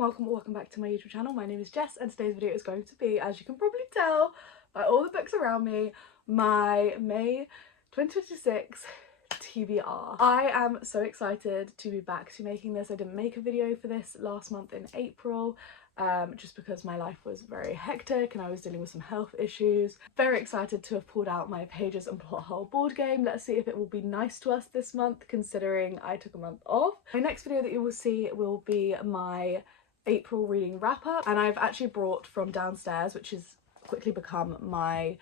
and welcome back to my YouTube channel. My name is Jess and today's video is going to be, as you can probably tell by all the books around me, my May 2026 TBR. I am so excited to be back to making this. I didn't make a video for this last month in April just because my life was very hectic and I was dealing with some health issues. Very excited to have pulled out my Pages and Plot Hole board game. Let's see if it will be nice to us this month considering I took a month off. My next video that you will see will be my April reading wrap up, and I've actually brought from downstairs, which has quickly become my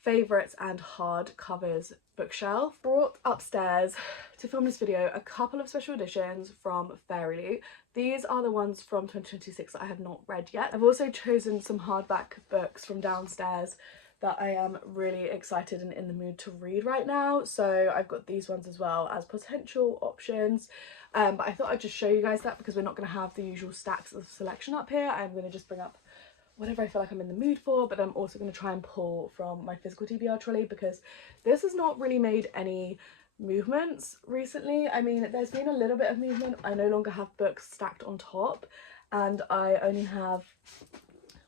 favourites and hardcovers bookshelf, brought upstairs to film this video a couple of special editions from Fairy. These are the ones from 2026 that I have not read yet. I've also chosen some hardback books from downstairs that I am really excited and in the mood to read right now, so I've got these ones as well as potential options. But I thought I'd just show you guys that because we're not going to have the usual stacks of selection up here. I'm going to just bring up whatever I feel like I'm in the mood for, but I'm also going to try and pull from my physical TBR trolley because this has not really made any movements recently. I mean, there's been a little bit of movement. I no longer have books stacked on top and I only have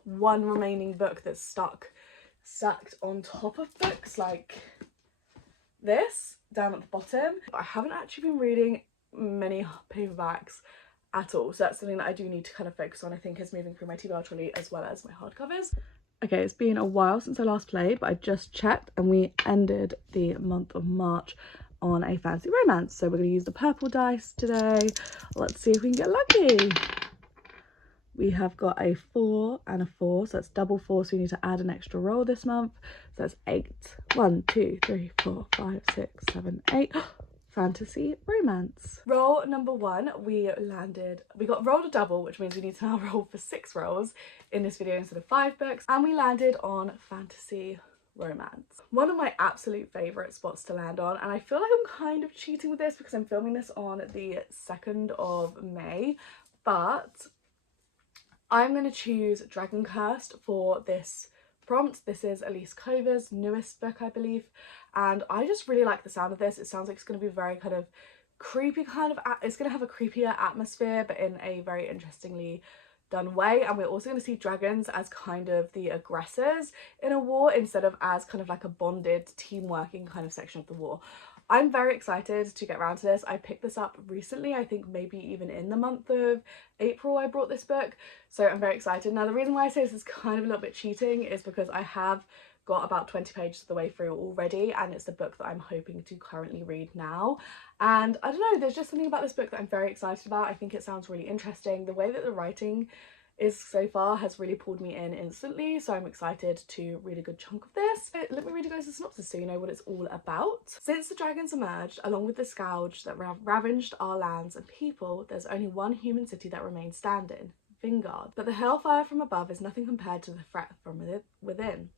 one remaining book that's stacked on top of books like this down at the bottom. I haven't actually been reading many paperbacks at all, so that's something that I do need to kind of focus on, I think, is moving through my TBR trolley as well as my hardcovers. Okay, it's been a while since I last played, but I just checked and we ended the month of March on a fantasy romance, so we're going to use the purple dice today. Let's see if we can get lucky. We have got a 4 and a 4, so that's double 4, so we need to add an extra roll this month, so that's 8. 1 2 3 4 5 6 7 8. Fantasy romance. Roll number 1, we got rolled a double, which means we need to now roll for 6 rolls in this video instead of 5 books, and we landed on fantasy romance. One of my absolute favourite spots to land on, and I feel like I'm kind of cheating with this because I'm filming this on the 2nd of May, but I'm going to choose Dragon Cursed for this prompt. This is Elise Cover's newest book, I believe, and I just really like the sound of this. It sounds like it's going to be very kind of creepy, it's going to have a creepier atmosphere but in a very interestingly done way, and we're also going to see dragons as kind of the aggressors in a war instead of as kind of like a bonded team working kind of section of the war. I'm very excited to get around to this. I picked this up recently, I think maybe even in the month of April I brought this book, so I'm very excited. Now the reason why I say this is kind of a little bit cheating is because I have got about 20 pages of the way through already, and it's the book that I'm hoping to currently read now, and I don't know, there's just something about this book that I'm very excited about. I think it sounds really interesting. The way that the writing is so far has really pulled me in instantly, so I'm excited to read a good chunk of this. Let me read you guys the synopsis so you know what it's all about. Since the dragons emerged, along with the scourge that ravaged our lands and people, there's only one human city that remains standing, Vingard. But the hellfire from above is nothing compared to the threat from within.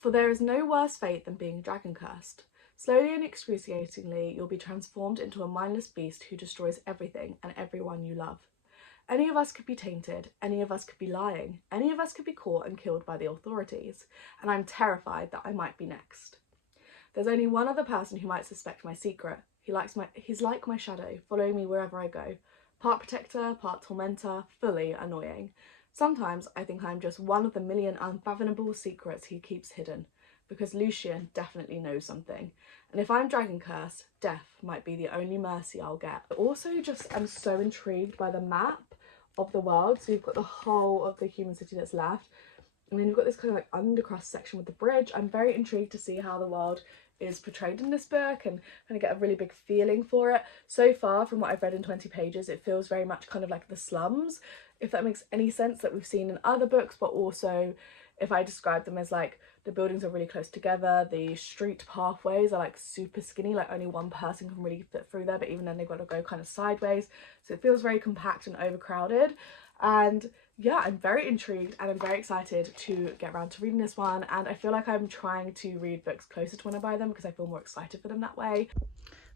For there is no worse fate than being dragon cursed. Slowly and excruciatingly, you'll be transformed into a mindless beast who destroys everything and everyone you love. Any of us could be tainted, any of us could be lying, any of us could be caught and killed by the authorities, and I'm terrified that I might be next. There's only one other person who might suspect my secret. He's like my shadow, following me wherever I go. Part protector, part tormentor, fully annoying. Sometimes I think I'm just one of the million unfathomable secrets he keeps hidden, because Lucian definitely knows something. And if I'm dragon cursed, death might be the only mercy I'll get. I also just am so intrigued by the map of the world. So you've got the whole of the human city that's left, and then you've got this kind of like undercrust section with the bridge. I'm very intrigued to see how the world is portrayed in this book and kind of get a really big feeling for it. So far from what I've read in 20 pages, it feels very much kind of like the slums, if that makes any sense, that we've seen in other books, but also if I describe them as like the buildings are really close together, the street pathways are like super skinny, like only one person can really fit through there, but even then they've got to go kind of sideways, so it feels very compact and overcrowded. And yeah, I'm very intrigued and I'm very excited to get around to reading this one, and I feel like I'm trying to read books closer to when I buy them because I feel more excited for them that way.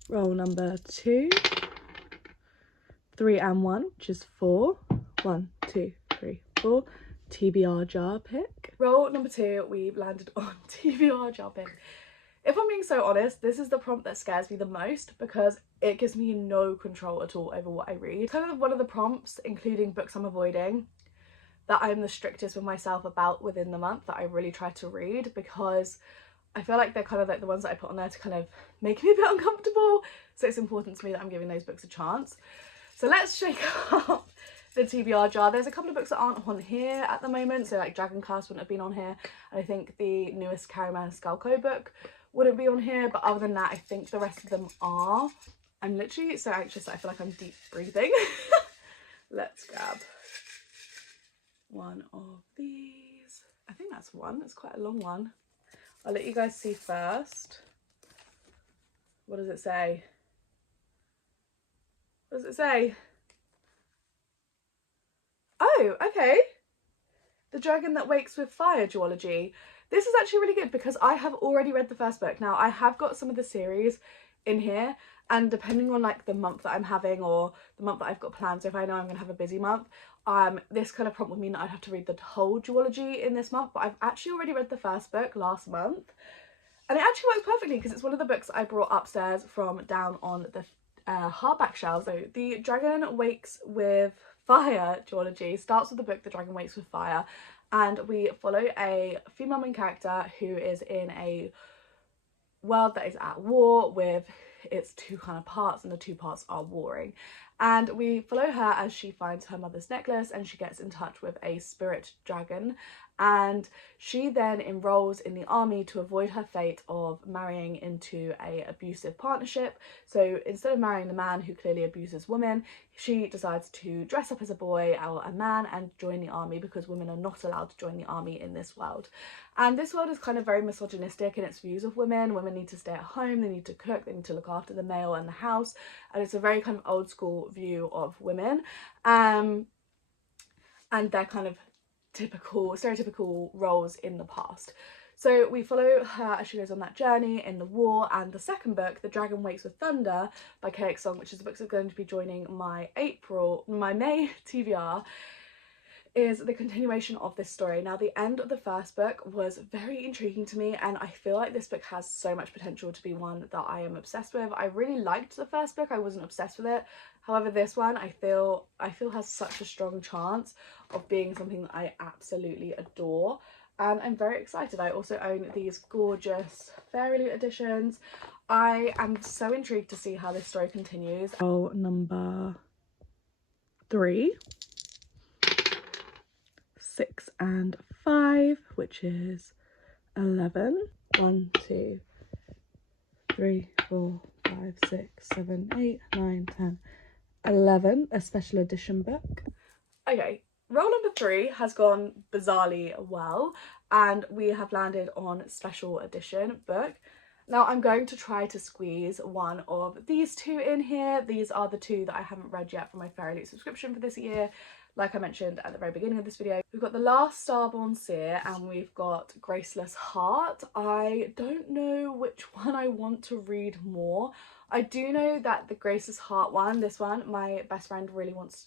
Roll number 2, 3 and 1, which is 4. 1 2 3 4. TBR jar pick. Roll number 2, we've landed on TBR jar pick. If I'm being so honest, this is the prompt that scares me the most because it gives me no control at all over what I read. Kind of one of the prompts, including books I'm avoiding, that I'm the strictest with myself about within the month, that I really try to read, because I feel like they're kind of like the ones that I put on there to kind of make me a bit uncomfortable. So it's important to me that I'm giving those books a chance. So let's shake up the TBR jar. There's a couple of books that aren't on here at the moment. So like Dragon Cast wouldn't have been on here. And I think the newest Caraman Scalco book wouldn't be on here. But other than that, I think the rest of them are. I'm literally so anxious that I feel like I'm deep breathing. Let's grab one of these. I think that's one. It's quite a long one. I'll let you guys see first. What does it say? What does it say? Oh, okay. The Dragon That Wakes with Fire duology. This is actually really good because I have already read the first book. Now, I have got some of the series in here, and depending on like the month that I'm having or the month that I've got planned, so if I know I'm going to have a busy month, this kind of prompt would mean that I'd have to read the whole duology in this month, but I've actually already read the first book last month, and it actually works perfectly because it's one of the books I brought upstairs from down on the hardback shelves. So the Dragon Wakes with Fire duology starts with the book The Dragon Wakes with Fire, and we follow a female main character who is in a world that is at war with its two kind of parts, and the two parts are warring. And we follow her as she finds her mother's necklace and she gets in touch with a spirit dragon, and she then enrolls in the army to avoid her fate of marrying into a abusive partnership. So instead of marrying the man who clearly abuses women, she decides to dress up as a boy or a man and join the army, because women are not allowed to join the army in this world. And this world is kind of very misogynistic in its views of women. Women need to stay at home, they need to cook, they need to look after the male and the house, and it's a very kind of old school view of women, and their kind of stereotypical roles in the past. So we follow her as she goes on that journey in the war. And the second book, The Dragon Wakes with Thunder by KX Song, which is the book that's going to be joining my May TBR, is the continuation of this story. Now, the end of the first book was very intriguing to me, and I feel like this book has so much potential to be one that I am obsessed with. I really liked the first book, I wasn't obsessed with it. However, this one I feel has such a strong chance of being something that I absolutely adore, and I'm very excited. I also own these gorgeous Fairy Loot editions. I am so intrigued to see how this story continues. Oh, number 3, 6 and 5, which is 11. 1, 2, 3, 4, 5, 6, 7, 8, 9, 10, 11, a special edition book. Okay, roll number 3 has gone bizarrely well, and we have landed on special edition book. Now I'm going to try to squeeze one of these two in here. These are the two that I haven't read yet from my Fairy Loot subscription for this year. Like I mentioned at the very beginning of this video, we've got The Last Starborn Seer and we've got Graceless Heart. I don't know which one I want to read more. I do know that the Graceless Heart one, this one, my best friend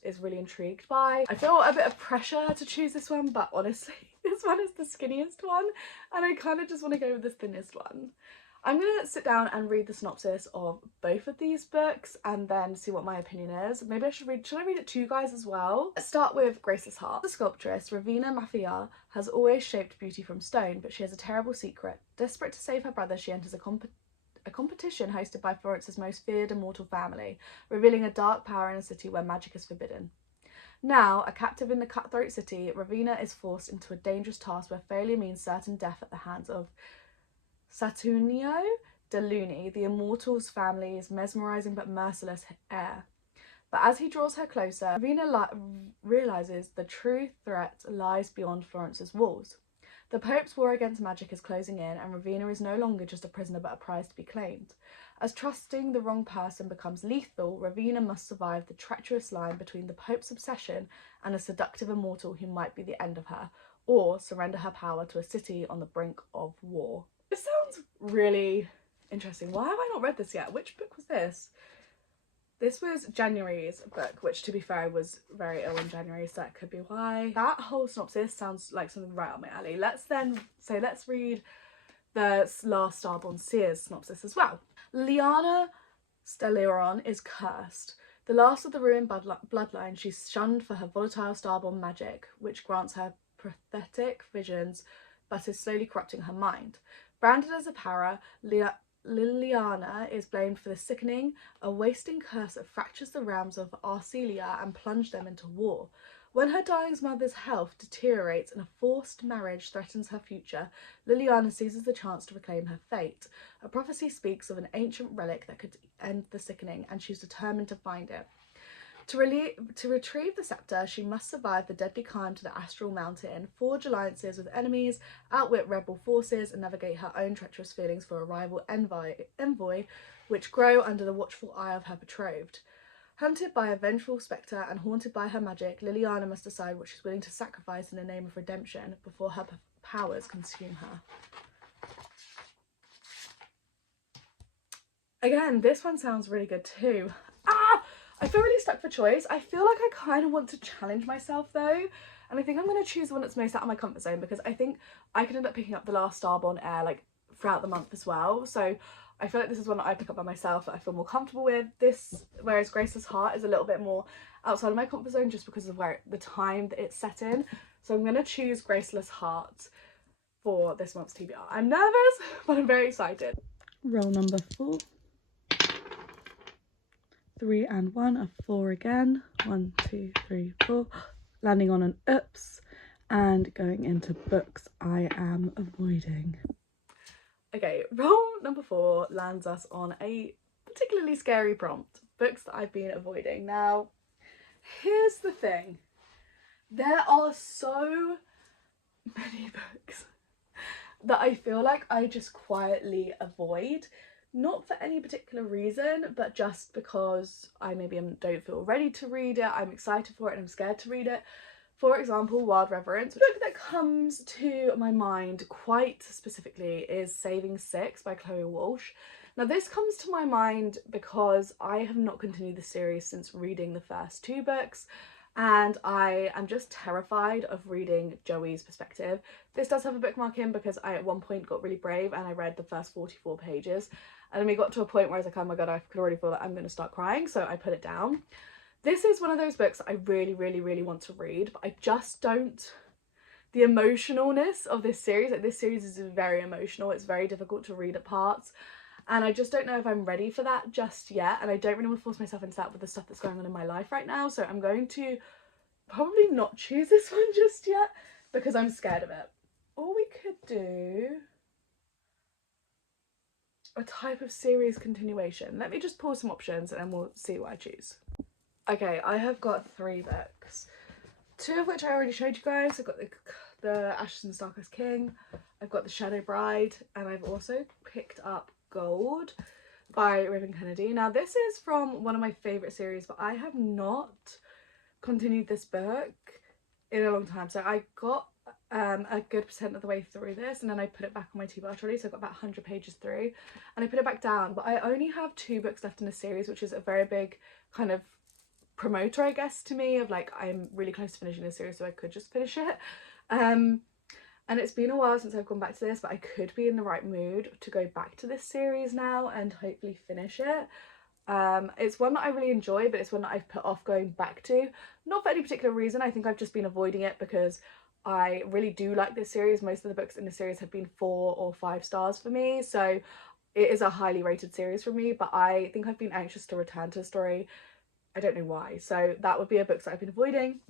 is really intrigued by. I feel a bit of pressure to choose this one, but honestly, this one is the skinniest one and I kind of just want to go with the thinnest one. I'm going to sit down and read the synopsis of both of these books and then see what my opinion is. Maybe I should read it to you guys as well? Let's start with Graceless Heart. The sculptress, Ravina Mafia, has always shaped beauty from stone, but she has a terrible secret. Desperate to save her brother, she enters a competition hosted by Florence's most feared immortal family, revealing a dark power in a city where magic is forbidden. Now, a captive in the cutthroat city, Ravina is forced into a dangerous task where failure means certain death at the hands of Saturnio de Luni, the Immortals family's mesmerising but merciless heir. But as he draws her closer, Ravina realises the true threat lies beyond Florence's walls. The Pope's war against magic is closing in, and Ravina is no longer just a prisoner but a prize to be claimed. As trusting the wrong person becomes lethal, Ravina must survive the treacherous line between the Pope's obsession and a seductive immortal who might be the end of her, or surrender her power to a city on the brink of war. This sounds really interesting. Why have I not read this yet? Which book was this? This was January's book, which to be fair, I was very ill in January, so that could be why. That whole synopsis sounds like something right up my alley. Let's read the last Starborn Seer's synopsis as well. Lyanna Stellaron is cursed. The last of the ruined bloodline, she's shunned for her volatile Starborn magic, which grants her prophetic visions but is slowly corrupting her mind. Branded as a para, Liliana is blamed for the sickening, a wasting curse that fractures the realms of Arcelia and plunges them into war. When her dying mother's health deteriorates and a forced marriage threatens her future, Liliana seizes the chance to reclaim her fate. A prophecy speaks of an ancient relic that could end the sickening, and she's determined to find it. To retrieve the scepter, she must survive the deadly climb to the Astral Mountain, forge alliances with enemies, outwit rebel forces, and navigate her own treacherous feelings for a rival envoy, which grow under the watchful eye of her betrothed. Hunted by a vengeful spectre and haunted by her magic, Liliana must decide what she's willing to sacrifice in the name of redemption before her powers consume her. Again, this one sounds really good too. I feel really stuck for choice. I feel like I kind of want to challenge myself though, and I think I'm going to choose the one that's most out of my comfort zone, because I think I could end up picking up the last Starborn Air like throughout the month as well. So I feel like this is one that I pick up by myself that I feel more comfortable with. This, whereas Graceless Heart is a little bit more outside of my comfort zone just because of the time that it's set in. So I'm going to choose Graceless Heart for this month's TBR. I'm nervous, but I'm very excited. Roll number 4. 3 and 1, a 4 again. 1, 2, 3, 4. Landing on an oops and going into books I am avoiding. Okay, roll number 4 lands us on a particularly scary prompt. Books that I've been avoiding. Now, here's the thing. There are so many books that I feel like I just quietly avoid. Not for any particular reason, but just because I maybe don't feel ready to read it, I'm excited for it and I'm scared to read it. For example, Wild Reverence. The book that comes to my mind quite specifically is Saving Six by Chloe Walsh. Now this comes to my mind because I have not continued the series since reading the first 2 books, and I am just terrified of reading Joey's perspective. This does have a bookmark in because I at one point got really brave and I read the first 44 pages, and then we got to a point where I was like, oh my god, I could already feel that I'm going to start crying, so I put it down. This is one of those books I really, really, really want to read, but I just don't... The emotionalness of this series, like this series is very emotional, it's very difficult to read at parts, and I just don't know if I'm ready for that just yet, and I don't really want to force myself into that with the stuff that's going on in my life right now, so I'm going to probably not choose this one just yet because I'm scared of it. Or we could do a type of series continuation. Let me just pull some options and then we'll see what I choose. Okay, I have got 3 books, 2 of which I already showed you guys. I've got the Ashes and Starkest King, I've got The Shadow Bride, and I've also picked up Gold by Raven Kennedy. Now this is from one of my favourite series, but I have not continued this book in a long time. So I got a good percent of the way through this, and then I put it back on my TBR trolley, so I got about 100 pages through, and I put it back down. But I only have 2 books left in the series, which is a very big kind of promoter, I guess, to me, of like, I'm really close to finishing this series, so I could just finish it. And it's been a while since I've gone back to this, but I could be in the right mood to go back to this series now and hopefully finish it. It's one that I really enjoy, but it's one that I've put off going back to. Not for any particular reason, I think I've just been avoiding it because I really do like this series. Most of the books in the series have been 4 or 5 stars for me, so it is a highly rated series for me, but I think I've been anxious to return to the story. I don't know why, so that would be a book that I've been avoiding.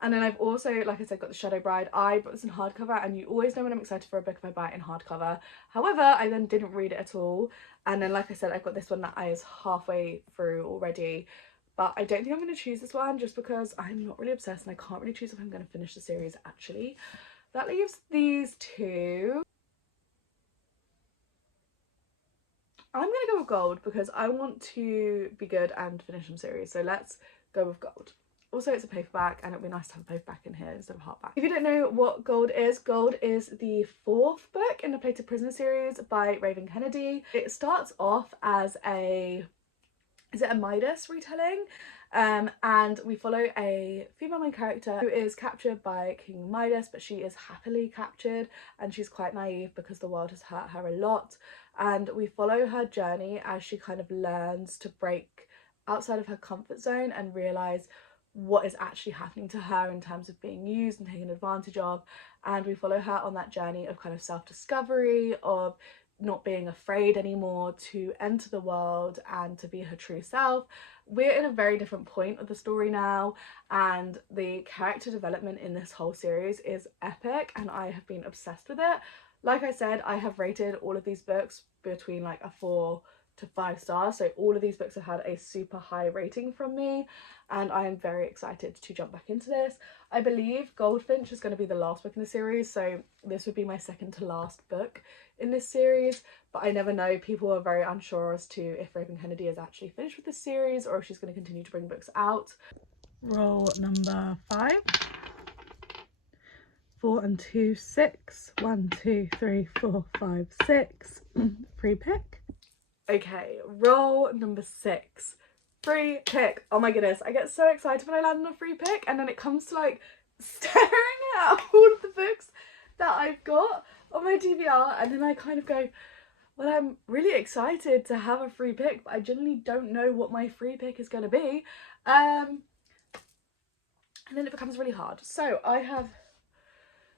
And then I've also, like I said, got The Shadow Bride. I bought this in hardcover, and you always know when I'm excited for a book if I buy it in hardcover. However, I then didn't read it at all, and then like I said, I've got this one that is halfway through already, but I don't think I'm going to choose this one just because I'm not really obsessed and I can't really choose if I'm going to finish the series actually. That leaves these 2. I'm going to go with Gold because I want to be good and finish the series, so let's go with Gold. Also, it's a paperback, and it'd be nice to have a paperback in here instead of hardback. If you don't know what Gold is the 4th book in the Plated Prisoner series by Raven Kennedy. It starts off as a Midas retelling, And we follow a female main character who is captured by King Midas, but she is happily captured and she's quite naive because the world has hurt her a lot. And we follow her journey as she kind of learns to break outside of her comfort zone and realise what is actually happening to her in terms of being used and taken advantage of. And we follow her on that journey of kind of self-discovery, of not being afraid anymore to enter the world and to be her true self. We're in a very different point of the story now, and the character development in this whole series is epic and I have been obsessed with it. Like I said, I have rated all of these books between like a 4 to 5 stars, so all of these books have had a super high rating from me and I am very excited to jump back into this. I believe Goldfinch is going to be the last book in the series, so this would be my second to last book in this series, but I never know. People are very unsure as to if Raven Kennedy is actually finished with this series or if she's going to continue to bring books out. Roll number 5. 4 and 2, 6. 1, 2, 3, 4, 5, 6. Free pick. Okay, roll number 6. Free pick. Oh my goodness, I get so excited when I land on a free pick, and then it comes to like staring at all of the books that I've got on my TBR, and then I kind of go, well, I'm really excited to have a free pick, but I generally don't know what my free pick is going to be. And then it becomes really hard. So I have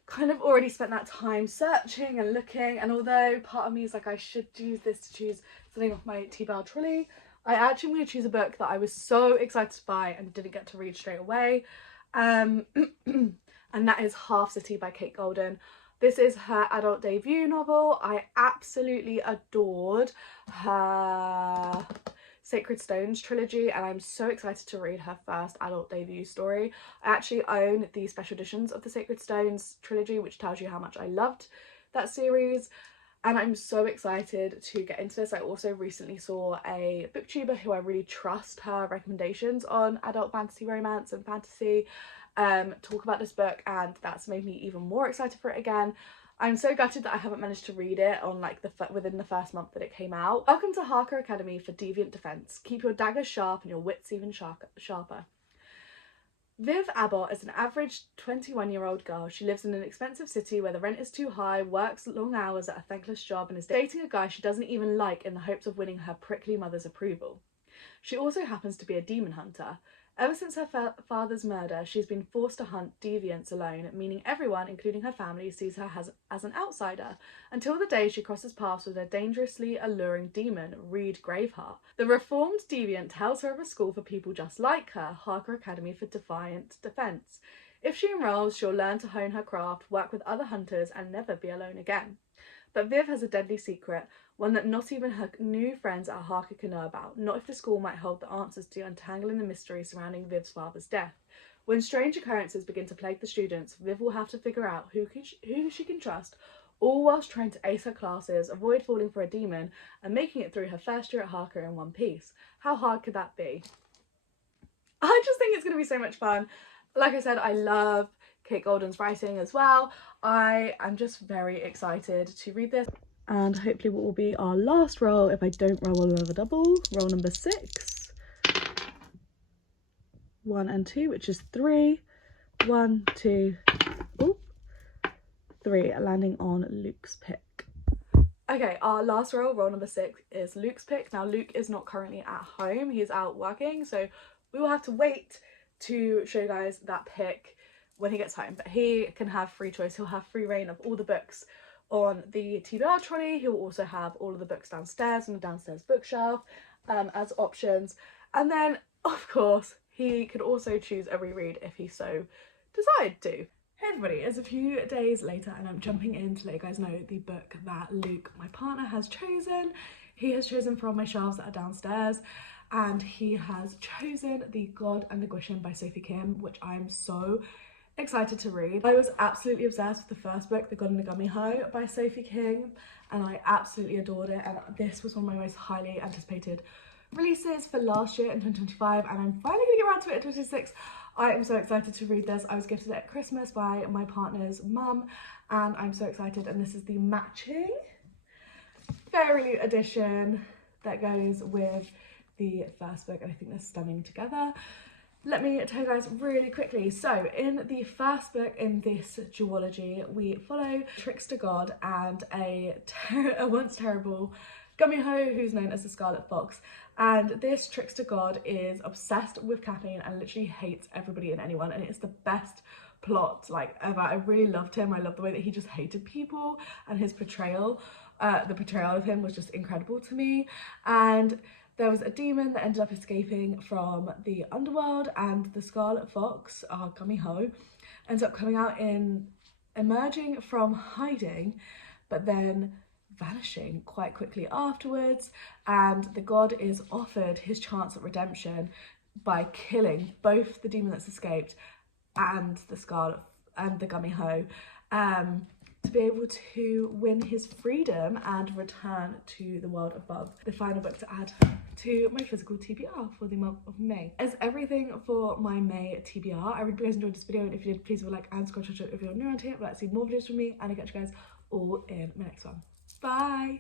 kind of already spent that time searching and looking, and although part of me is like I should use this to choose something off my TBR trolley, I actually am going to choose a book that I was so excited to buy and didn't get to read straight away, and that is Half City by Kate Golden. This is her adult debut novel. I absolutely adored her Sacred Stones trilogy, and I'm so excited to read her first adult debut story. I actually own the special editions of the Sacred Stones trilogy, which tells you how much I loved that series, and I'm so excited to get into this. I also recently saw a booktuber who I really trust her recommendations on adult fantasy romance and fantasy talk about this book, and that's made me even more excited for it again. I'm so gutted that I haven't managed to read it on like within the first month that it came out. Welcome to Harker Academy for Deviant Defense. Keep your daggers sharp and your wits even sharper. Viv Abbott is an average 21-year-old girl. She lives in an expensive city where the rent is too high, works long hours at a thankless job, and is dating a guy she doesn't even like in the hopes of winning her prickly mother's approval. She also happens to be a demon hunter. Ever since her father's murder, she's been forced to hunt deviants alone, meaning everyone, including her family, sees her as an outsider, until the day she crosses paths with a dangerously alluring demon, Reed Graveheart. The reformed deviant tells her of a school for people just like her, Harker Academy for Defiant Defense. If she enrolls, she'll learn to hone her craft, work with other hunters, and never be alone again. But Viv has a deadly secret, one that not even her new friends at Harker can know about, not if the school might hold the answers to untangling the mystery surrounding Viv's father's death. When strange occurrences begin to plague the students, Viv will have to figure out who she can trust, all whilst trying to ace her classes, avoid falling for a demon, and making it through her first year at Harker in one piece. How hard could that be? I just think it's going to be so much fun. Like I said, I love Kate Golden's writing as well. I am just very excited to read this. And hopefully what will be our last roll, if I don't roll another double, roll number 6. 1 and 2, which is 3. 1, 2, 3, landing on Luke's pick. Okay, our last roll, roll number 6, is Luke's pick. Now Luke is not currently at home, he's out working, so we will have to wait to show you guys that pick when he gets home, but he can have free choice. He'll have free reign of all the books on the TBR trolley. He'll also have all of the books downstairs on the downstairs bookshelf as options, and then of course he could also choose a reread if he so desired to. Hey everybody, it's a few days later and I'm jumping in to let you guys know the book that Luke, my partner, has chosen. He has chosen from my shelves that are downstairs, and he has chosen The God and the Guishin by Sophie Kim, which I'm so excited to read. I was absolutely obsessed with the first book, The God and the Gummy Hoe by Sophie Kim, and I absolutely adored it, and this was one of my most highly anticipated releases for last year in 2025, and I'm finally gonna get around to it in 2026. I am so excited to read this. I was gifted it at Christmas by my partner's mum, and I'm so excited, and this is the matching fairy edition that goes with the first book, and I think they're stunning together. Let me tell you guys really quickly. So in the first book in this duology, we follow trickster god and a once terrible Gummy-Ho who's known as the Scarlet Fox. And this trickster god is obsessed with caffeine and literally hates everybody and anyone, and it's the best plot like ever. I really loved him. I love the way that he just hated people, and his portrayal, the portrayal of him was just incredible to me. And there was a demon that ended up escaping from the underworld, and the Scarlet Fox, our Gummy-Ho, ends up coming out in emerging from hiding, but then vanishing quite quickly afterwards. And the god is offered his chance at redemption by killing both the demon that's escaped and the Scarlet and the Gummy-Ho, to be able to win his freedom and return to the world above. The final book to add to my physical TBR for the month of May is everything for my May TBR. I really hope you guys enjoyed this video, and if you did, please leave a like and subscribe if you're new around here. I'd like to see more videos from me, and I'll catch you guys all in my next one. Bye!